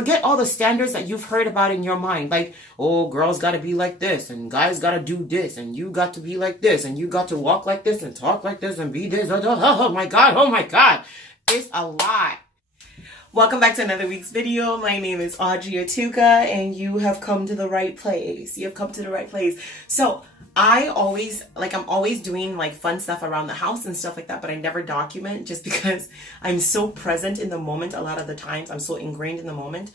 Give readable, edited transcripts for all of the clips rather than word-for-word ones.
Forget all the standards that you've heard about in your mind. Like, oh, girls got to be like this, and guys got to do this, and you got to be like this, and you got to walk like this, and talk like this, and be this. Oh my God. It's a lot. Welcome back to another week's video. My name is AudreyAtuka, and you have come to the right place. You have come to the right place. So I'm always doing like fun stuff around the house and stuff like that, but I never document just because I'm so present in the moment. A lot of the times I'm so ingrained in the moment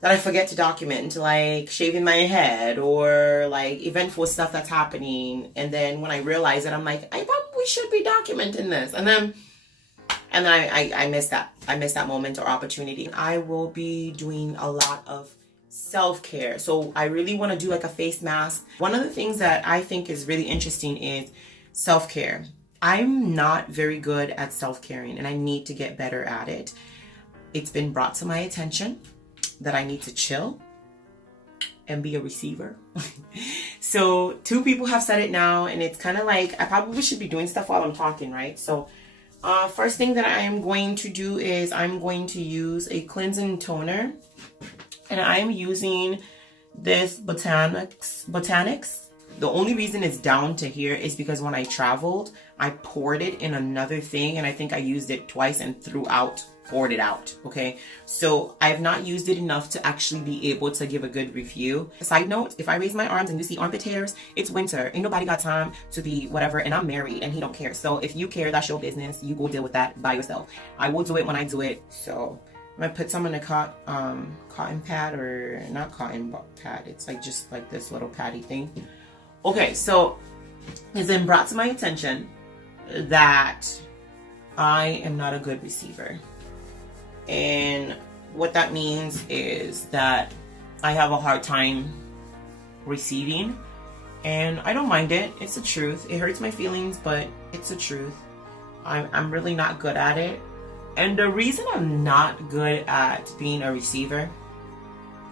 that I forget to document, like shaving my head or like eventful stuff that's happening. And then when I realize it, I'm like, I probably should be documenting this. And then I miss that. I miss that moment or opportunity. I will be doing a lot of self-care. So I really want to do like a face mask. One of the things that I think is really interesting is self-care. I'm not very good at self-caring, and I need to get better at it. It's been brought to my attention that I need to chill and be a receiver. So 2 people have said it now, and it's kind of like I probably should be doing stuff while I'm talking, right? So first thing that I am going to do is I'm going to use a cleansing toner, and I'm using this Botanics. The only reason it's down to here is because when I traveled, I poured it in another thing, and I think I used it twice and poured it out. Okay, so I've not used it enough to actually be able to give a good review. Side note, if I raise my arms and you see armpit hairs, it's winter. Ain't nobody got time to be whatever, and I'm married and he don't care. So if you care, that's your business. You go deal with that by yourself. I will do it when I do it. So I'm gonna put some in a cotton pad, or not cotton pad. It's like just like this little patty thing. Okay, so it's been brought to my attention that I am not a good receiver. And what that means is that I have a hard time receiving, and I don't mind it. It's the truth. It hurts my feelings, but it's the truth. I'm really not good at it. And the reason I'm not good at being a receiver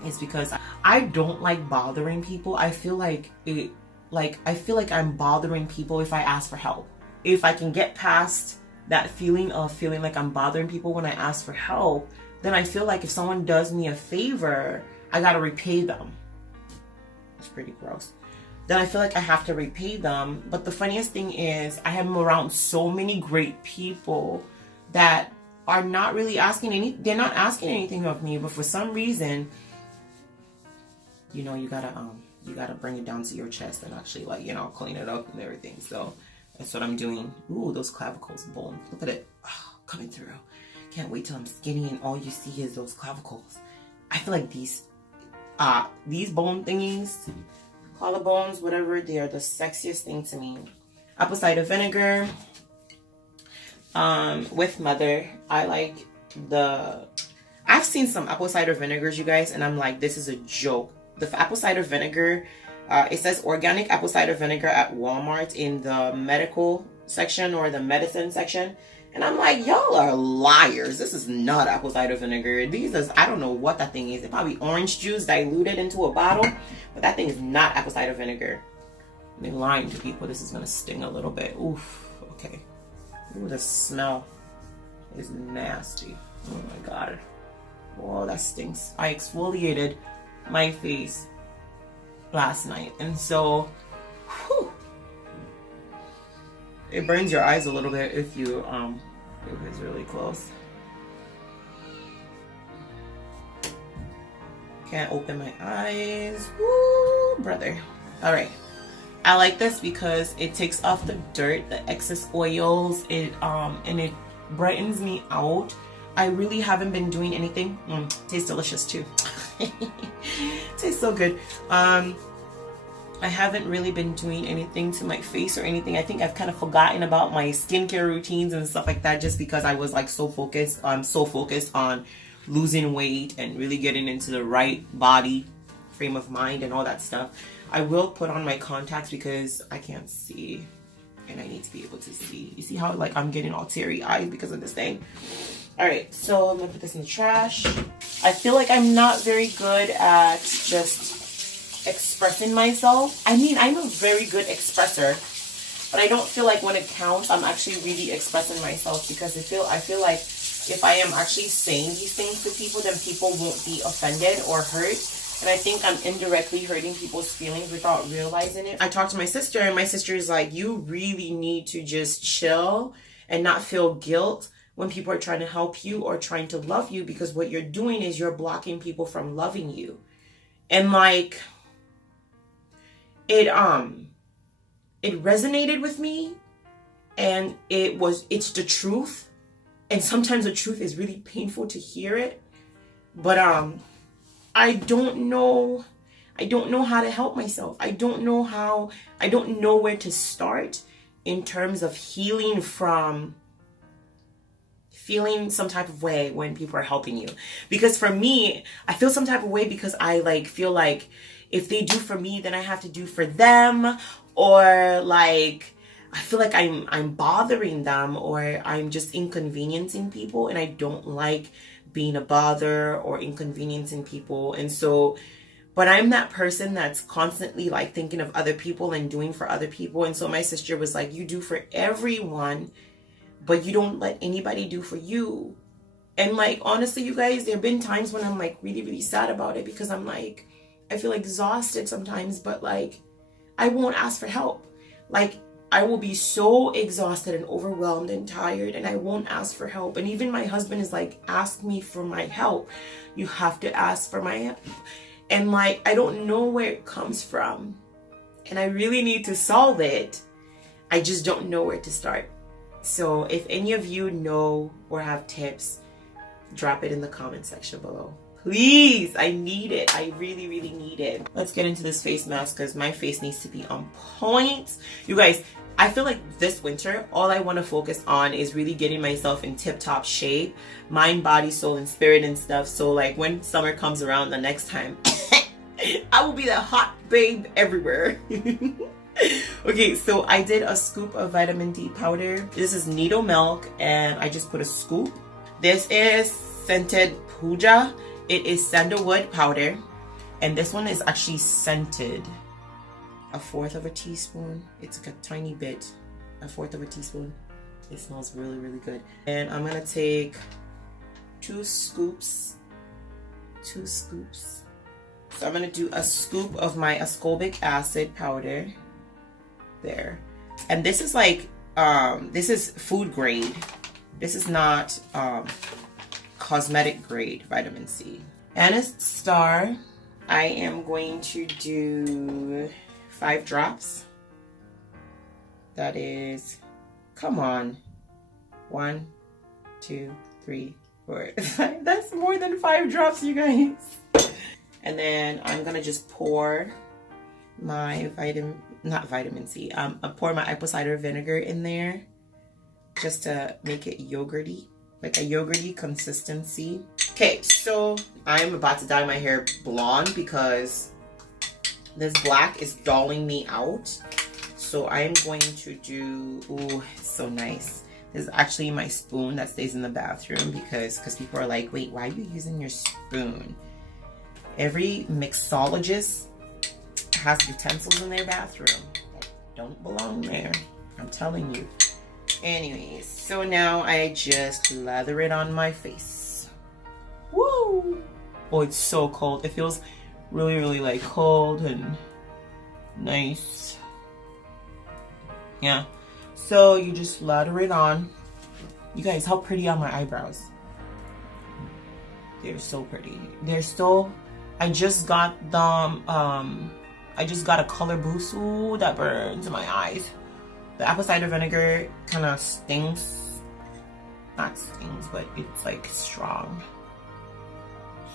is because I don't like bothering people. I feel like I'm bothering people if I ask for help. If I can get past that feeling of feeling like I'm bothering people when I ask for help, then I feel like if someone does me a favor, I gotta repay them. It's pretty gross. Then I feel like I have to repay them. But the funniest thing is I am around so many great people that are not really asking they're not asking anything of me, but for some reason, you know, you gotta bring it down to your chest and actually, like, you know, clean it up and everything. So that's what I'm doing. Ooh, those clavicles bone. Look at it. Oh, coming through. Can't wait till I'm skinny and all you see is those clavicles. I feel like these bone thingies, collarbones, whatever, they are the sexiest thing to me. Apple cider vinegar. With mother, I've seen some apple cider vinegars, you guys, and I'm like, this is a joke. The apple cider vinegar, it says organic apple cider vinegar at Walmart in the medical section or the medicine section. And I'm like, y'all are liars. This is not apple cider vinegar. I don't know what that thing is. It's probably orange juice diluted into a bottle, but that thing is not apple cider vinegar. They're lying to people. This is going to sting a little bit. Oof. Okay. Ooh, the smell is nasty. Oh my God. Oh, that stinks. I exfoliated my face last night, and so whew, it burns your eyes a little bit if it's really close. Can't open my eyes. Woo, brother. All right. I like this because it takes off the dirt, the excess oils, and it brightens me out. I really haven't been doing anything. Tastes delicious too. Tastes so good. I haven't really been doing anything to my face or anything. I think I've kind of forgotten about my skincare routines and stuff like that, just because I was like so focused on losing weight and really getting into the right body frame of mind and all that stuff. I will put on my contacts because I can't see and I need to be able to see. You see how like I'm getting all teary eyed because of this thing? All right, so I'm gonna put this in the trash. I feel like I'm not very good at just expressing myself. I mean, I'm a very good expresser, but I don't feel like when it counts, I'm actually really expressing myself, because I feel like if I am actually saying these things to people, then people won't be offended or hurt. And I think I'm indirectly hurting people's feelings without realizing it. I talked to my sister, and my sister is like, you really need to just chill and not feel guilt when people are trying to help you or trying to love you, because what you're doing is you're blocking people from loving you. And like, it resonated with me, and it's the truth. And sometimes the truth is really painful to hear it. But I don't know how to help myself. I don't know where to start in terms of healing from feeling some type of way when people are helping you. Because for me, I feel some type of way because I like feel like if they do for me, then I have to do for them, or like I feel like I'm bothering them, or I'm just inconveniencing people, and I don't like being a bother or inconveniencing people. And so, but I'm that person that's constantly like thinking of other people and doing for other people. And so my sister was like, you do for everyone, but you don't let anybody do for you. And like, honestly, you guys, there have been times when I'm like really, really sad about it, because I'm like, I feel exhausted sometimes, but like, I won't ask for help. Like, I will be so exhausted and overwhelmed and tired, and I won't ask for help. And even my husband is like, ask me for my help. You have to ask for my help. And like, I don't know where it comes from, and I really need to solve it. I just don't know where to start. So if any of you know or have tips, drop it in the comment section below. Please, I need it. I really, really need it. Let's get into this face mask, because my face needs to be on point. You guys, I feel like this winter, all I want to focus on is really getting myself in tip-top shape. Mind, body, soul, and spirit and stuff. So like when summer comes around the next time, I will be that hot babe everywhere. Okay, so I did a scoop of vitamin D powder. This is Nido milk, and I just put a scoop. This is scented puja. It is sandalwood powder, and this one is actually scented. 1/4 of a teaspoon. It's like a tiny bit. 1/4 of a teaspoon. It smells really, really good. And I'm gonna take 2 scoops. 2 scoops. So I'm gonna do a scoop of my ascorbic acid powder. There. And this is like, this is food grade. This is not cosmetic grade vitamin C. Anise star, I am going to do 5 drops. That is, come on, 1, 2, 3, 4, 5. That's more than 5 drops, you guys. And then I'm gonna just pour my vitamin C. I pour my apple cider vinegar in there just to make it yogurty, like a yogurty consistency. Okay, so I'm about to dye my hair blonde because this black is dulling me out. So I'm going to do, ooh, it's so nice. This is actually my spoon that stays in the bathroom because people are like, wait, why are you using your spoon? Every mixologist has utensils in their bathroom that don't belong there. I'm telling you. Anyways, so now I just lather it on my face. Woo! Oh, it's so cold. It feels really, really like cold and nice. Yeah. So you just lather it on. You guys, how pretty are my eyebrows? They're so pretty. They're so, I just got them, I just got a color boost. Ooh, that burns in my eyes. The apple cider vinegar kind of stings. Not stings, but it's like strong.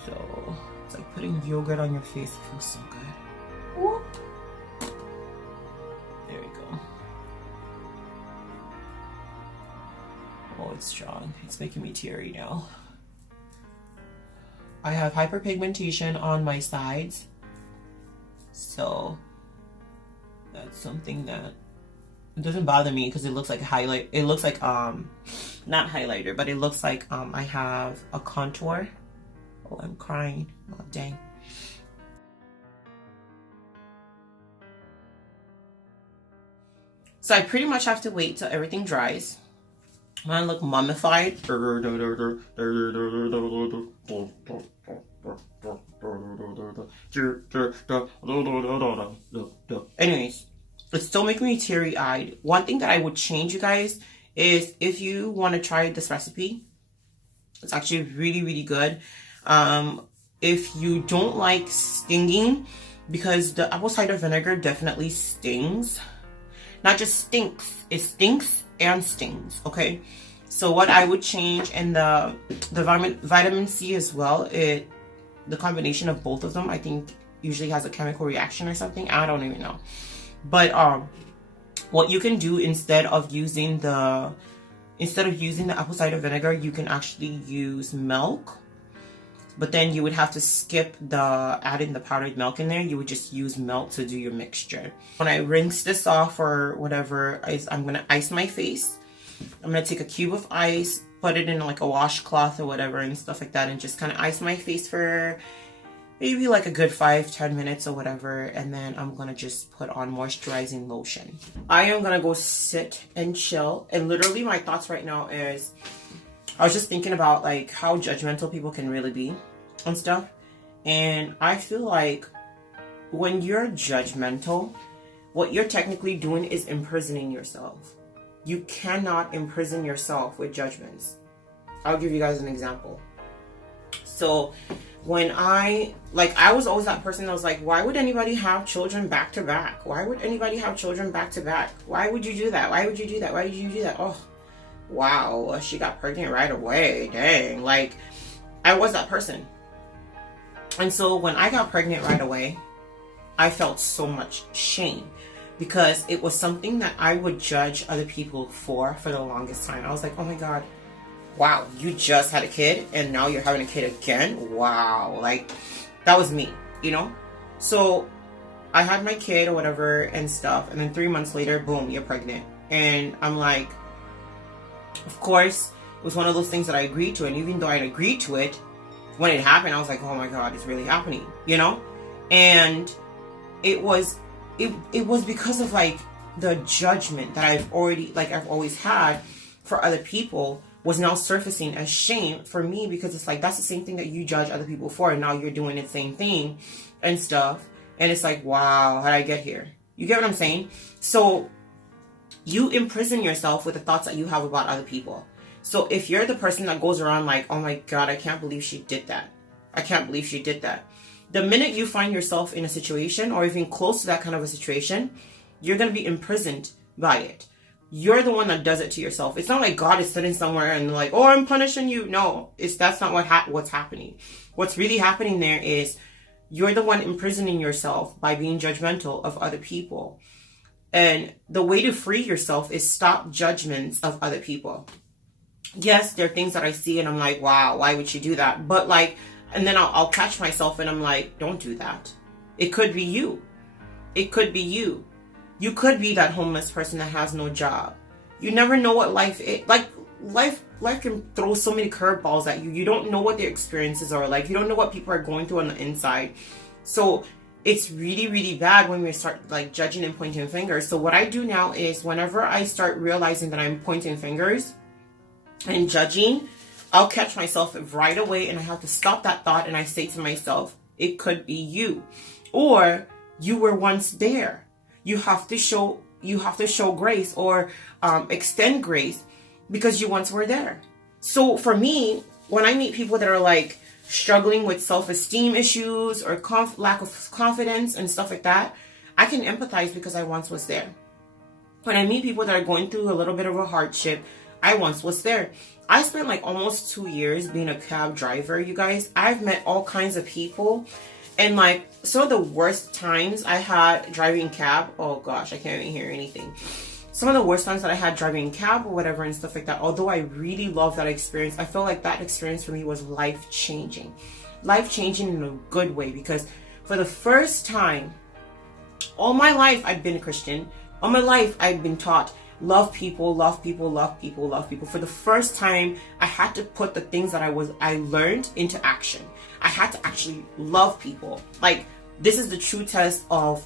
So it's like putting yogurt on your face. It feels so good. Whoop. There we go. Oh, it's strong. It's making me teary now. I have hyperpigmentation on my sides. So that's something that it doesn't bother me because it looks like highlight. It looks like not highlighter, but it looks like I have a contour. Oh, I'm crying. Oh, dang. So I pretty much have to wait till everything dries. Mine look mummified. Anyways, it's still making me teary-eyed. One thing that I would change, you guys, is if you want to try this recipe, it's actually really, really good. If you don't like stinging, because the apple cider vinegar definitely stings. Not just stinks, it stinks and stings, okay? So what I would change, and the vitamin C as well, the combination of both of them, I think usually has a chemical reaction or something. I don't even know. But what you can do instead of using the apple cider vinegar, you can actually use milk. But then you would have to skip adding the powdered milk in there. You would just use milk to do your mixture. When I rinse this off or whatever, I'm going to ice my face. I'm going to take a cube of ice, put it in like a washcloth or whatever and stuff like that, and just kind of ice my face for maybe like a good 5-10 minutes or whatever. And then I'm going to just put on moisturizing lotion. I am going to go sit and chill. And literally my thoughts right now is, I was just thinking about like how judgmental people can really be and stuff. And I feel like when you're judgmental, what you're technically doing is imprisoning yourself. You cannot imprison yourself with judgments. I'll give you guys an example. So when I was always that person that was like, why would anybody have children back to back? Why would anybody have children back to back? Why would you do that? Why would you do that? Why did you do that? Oh, wow, she got pregnant right away. Dang. Like, I was that person. And so when I got pregnant right away, I felt so much shame because it was something that I would judge other people for the longest time. I was like, oh my God, wow, you just had a kid and now you're having a kid again? Wow. Like, that was me, you know? So I had my kid or whatever and stuff. And then 3 months later, boom, you're pregnant. And I'm like, of course, it was one of those things that I agreed to. And even though I agreed to it, when it happened, I was like, oh my God, it's really happening, you know? And it was because of like the judgment that I've always had for other people was now surfacing as shame for me, because it's like, that's the same thing that you judge other people for. And now you're doing the same thing and stuff. And it's like, wow, how did I get here? You get what I'm saying? So you imprison yourself with the thoughts that you have about other people. So if you're the person that goes around like, oh my God, I can't believe she did that. I can't believe she did that. The minute you find yourself in a situation or even close to that kind of a situation, you're going to be imprisoned by it. You're the one that does it to yourself. It's not like God is sitting somewhere and like, oh, I'm punishing you. No, that's not what's happening. What's really happening there is you're the one imprisoning yourself by being judgmental of other people. And the way to free yourself is stop judgments of other people. Yes, there are things that I see and I'm like, wow, why would she do that? But like, and then I'll catch myself and I'm like, don't do that. It could be you. It could be you. You could be that homeless person that has no job. You never know what life is. Like, life can throw so many curveballs at you. You don't know what their experiences are like. You don't know what people are going through on the inside. So it's really, really bad when we start like judging and pointing fingers. So what I do now is whenever I start realizing that I'm pointing fingers and judging, I'll catch myself right away and I have to stop that thought and I say to myself, it could be you. Or you were once there. You have to show grace or extend grace because you once were there. So for me, when I meet people that are like struggling with self-esteem issues or lack of confidence and stuff like that, I can empathize because I once was there. When I meet people that are going through a little bit of a hardship, I once was there. I spent like almost 2 years being a cab driver, you guys. I've met all kinds of people. And like some of the worst times I had driving cab, oh gosh, I can't even hear anything. Some of the worst times that I had driving cab or whatever and stuff like that, although I really love that experience, I felt like that experience for me was life-changing. Life-changing in a good way, because for the first time, all my life I've been a Christian. All my life I've been taught, love people, love people, love people, love people. For the first time, I had to put the things that I learned into action. I had to actually love people. Like, this is the true test of,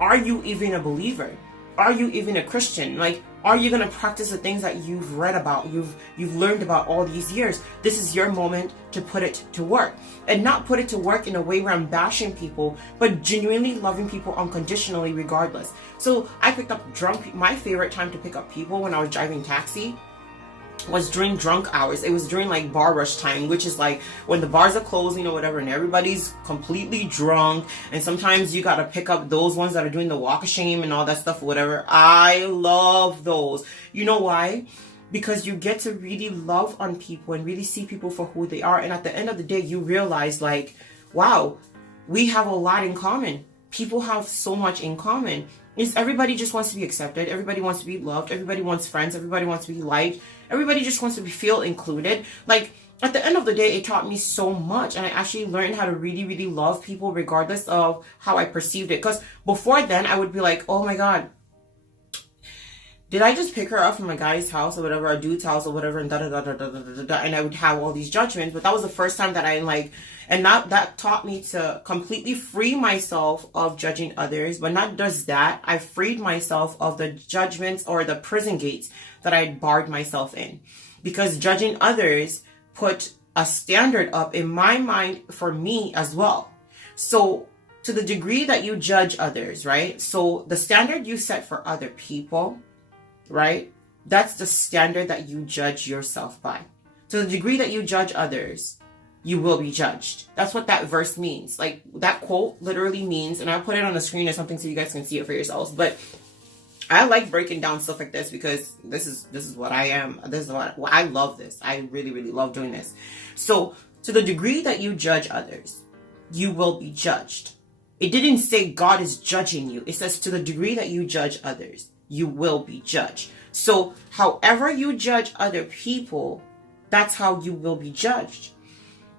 are you even a believer? Are you even a Christian? Like, Are you going to practice the things that you've read about, you've learned about all these years? This is your moment to put it to work. And not put it to work in a way where I'm bashing people, but genuinely loving people unconditionally regardless. So I picked up drunk. My favorite time to pick up people when I was driving taxi was during drunk hours. It was during like bar rush time, which is like when the bars are closing or whatever and everybody's completely drunk, and sometimes you gotta pick up those ones that are doing the walk of shame and all that stuff or whatever. I love those. You know why? Because you get to really love on people and really see people for who they are, and at the end of the day you realize like, wow, we have a lot in common. People have so much in common. Is everybody just wants to be accepted, everybody wants to be loved, everybody wants friends, everybody wants to be liked, everybody just wants to feel included. Like, at the end of the day, it taught me so much, and I actually learned how to really, really love people regardless of how I perceived it. Because before then, I would be like, oh my God, did I just pick her up from a guy's house or whatever, a dude's house or whatever, and and I would have all these judgments. But that was the first time that I like, and that taught me to completely free myself of judging others. But not just that, I freed myself of the judgments or the prison gates that I had barred myself in. Because judging others put a standard up in my mind for me as well. So to the degree that you judge others, right? So the standard you set for other people, right? That's the standard that you judge yourself by. To the degree that you judge others, you will be judged. That's what that verse means. Like, that quote literally means, and I'll put it on the screen or something so you guys can see it for yourselves. But I like breaking down stuff like this because this is what I am. This is what I love this. I really, really love doing this. So to the degree that you judge others, you will be judged. It didn't say God is judging you. It says to the degree that you judge others, you will be judged. So however you judge other people, that's how you will be judged.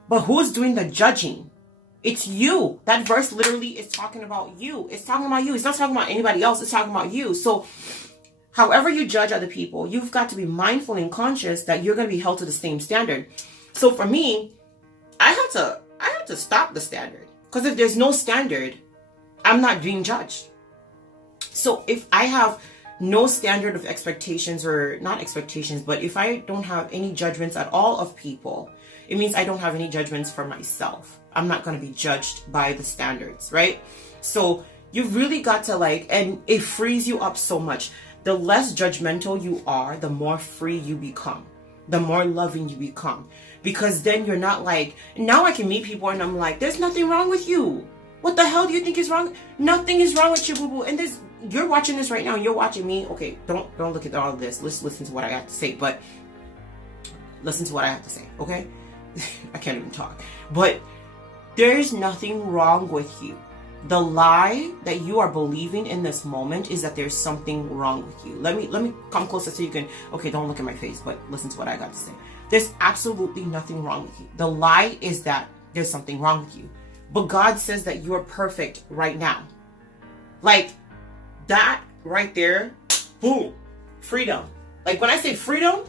But who's doing the judging? It's you. That verse literally is talking about you. It's talking about you. It's not talking about anybody else. It's talking about you. So however you judge other people, you've got to be mindful and conscious that you're going to be held to the same standard. So for me, I had to stop the standard. Because if there's no standard, I'm not being judged. So if I have no standard of expectations, or not expectations, but if I don't have any judgments at all of people, it means I don't have any judgments for myself. I'm not going to be judged by the standards, right? So you've really got to and it frees you up so much. The less judgmental you are, the more free you become, the more loving you become. Because then you're not now I can meet people and I'm like, there's nothing wrong with you. What the hell do you think is wrong? Nothing is wrong with you, boo-boo. And you're watching this right now, and you're watching me. Okay, don't look at all of this. Let's listen to what I have to say. But listen to what I have to say, okay? I can't even talk. But there's nothing wrong with you. The lie that you are believing in this moment is that there's something wrong with you. Let me come closer so you can, okay, don't look at my face, but listen to what I got to say. There's absolutely nothing wrong with you. The lie is that there's something wrong with you. But God says that you're perfect right now. Like, that right there, boom, freedom. Like, when I say freedom,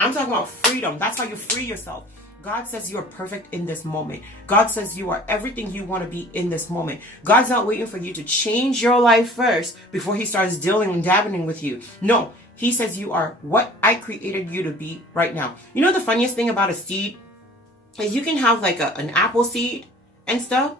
I'm talking about freedom. That's how you free yourself. God says you are perfect in this moment. God says you are everything you want to be in this moment. God's not waiting for you to change your life first before he starts dealing and dabbling with you. No, he says you are what I created you to be right now. You know the funniest thing about a seed is you can have an apple seed and stuff.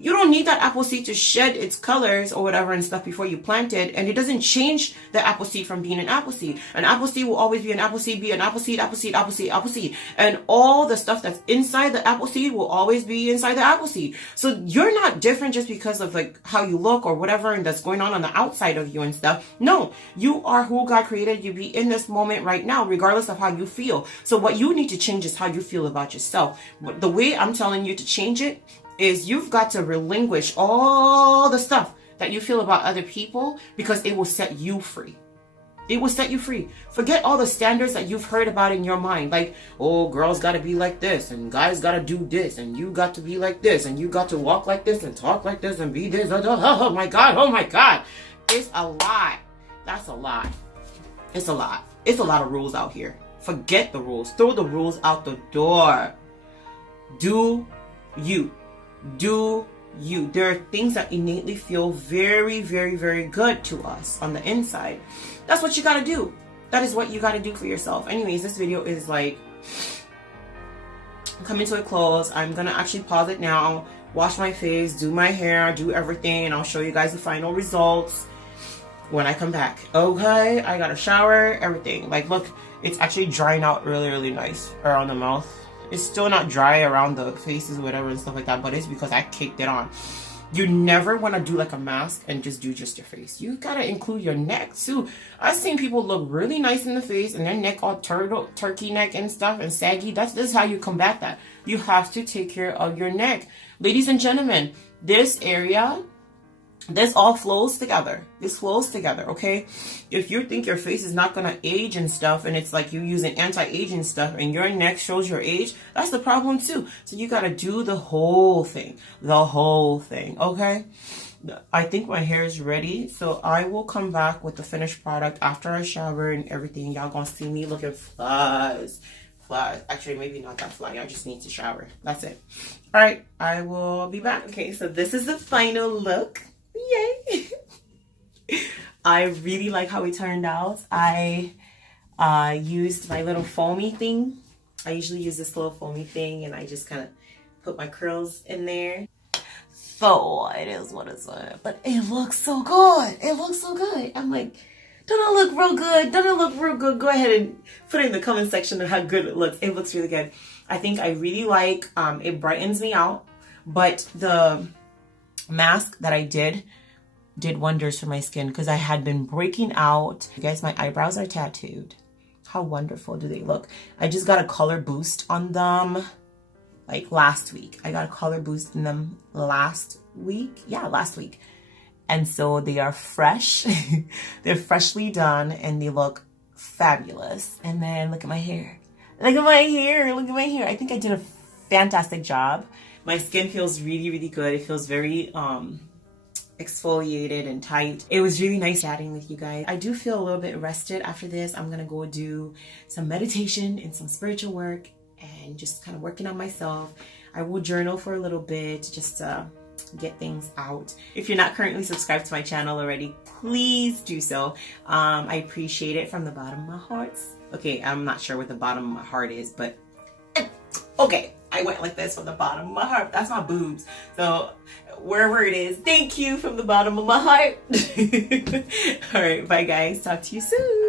You don't need that apple seed to shed its colors or whatever and stuff before you plant it. And it doesn't change the apple seed from being an apple seed. An apple seed will always be an apple seed, be an apple seed, apple seed, apple seed, apple seed. And all the stuff that's inside the apple seed will always be inside the apple seed. So you're not different just because of how you look or whatever and that's going on the outside of you and stuff. No, you are who God created you to be in this moment right now, regardless of how you feel. So what you need to change is how you feel about yourself. But the way I'm telling you to change it is you've got to relinquish all the stuff that you feel about other people, because it will set you free. It will set you free. Forget all the standards that you've heard about in your mind. Like, oh, girls got to be like this, and guys got to do this, and you got to be like this, and you got to walk like this, and talk like this, and be this. Oh my God, oh my God. It's a lie. That's a lie. It's a lot. It's a lot of rules out here. Forget the rules. Throw the rules out the door. Do you. Do you. There are things that innately feel very, very, very good to us on the inside. That's what you gotta do. That is what you gotta do for yourself. Anyways, this video is like coming to a close. I'm gonna actually pause it now, wash my face, do my hair, do everything, and I'll show you guys the final results when I come back. Okay, I got a shower, everything. Like, look, it's actually drying out really, really nice around the mouth. It's still not dry around the faces, whatever, and stuff like that, but it's because I caked it on. You never want to do like a mask and just do just your face. You gotta include your neck too. I've seen people look really nice in the face and their neck all turkey neck and stuff and saggy. This is how you combat that. You have to take care of your neck. Ladies and gentlemen, this area, this all flows together. This flows together, okay? If you think your face is not gonna age and stuff, and it's like you're using anti-aging stuff and your neck shows your age, that's the problem too. So you gotta do the whole thing, okay? I think my hair is ready, so I will come back with the finished product after I shower and everything. Y'all gonna see me looking flies. Actually, maybe not that fly. I just need to shower. That's it. All right, I will be back. Okay, so this is the final look. Yay! I really like how it turned out. I used my little foamy thing. I usually use this little foamy thing, and I just kind of put my curls in there. So it is what it's but it looks so good. It looks so good. I'm like, don't it look real good? Don't it look real good? Go ahead and put it in the comment section of how good it looks. It looks really good. I think I really like, it brightens me out, but the mask that I did wonders for my skin because I had been breaking out. You guys, my eyebrows are tattooed. How wonderful do they look? I just got a color boost on them like last week. I got a color boost in them last week. Yeah, last week. And so they are fresh. They're freshly done and they look fabulous. And then look at my hair. Look at my hair. Look at my hair. I think I did a fantastic job. My skin feels really, really good. It feels very exfoliated and tight. It was really nice chatting with you guys. I do feel a little bit rested after this. I'm gonna go do some meditation and some spiritual work and just kind of working on myself. I will journal for a little bit just to get things out. If you're not currently subscribed to my channel already, please do so. I appreciate it from the bottom of my heart. Okay, I'm not sure what the bottom of my heart is, but okay. I went like this from the bottom of my heart. That's my boobs. So wherever it is, thank you from the bottom of my heart. All right, bye guys. Talk to you soon.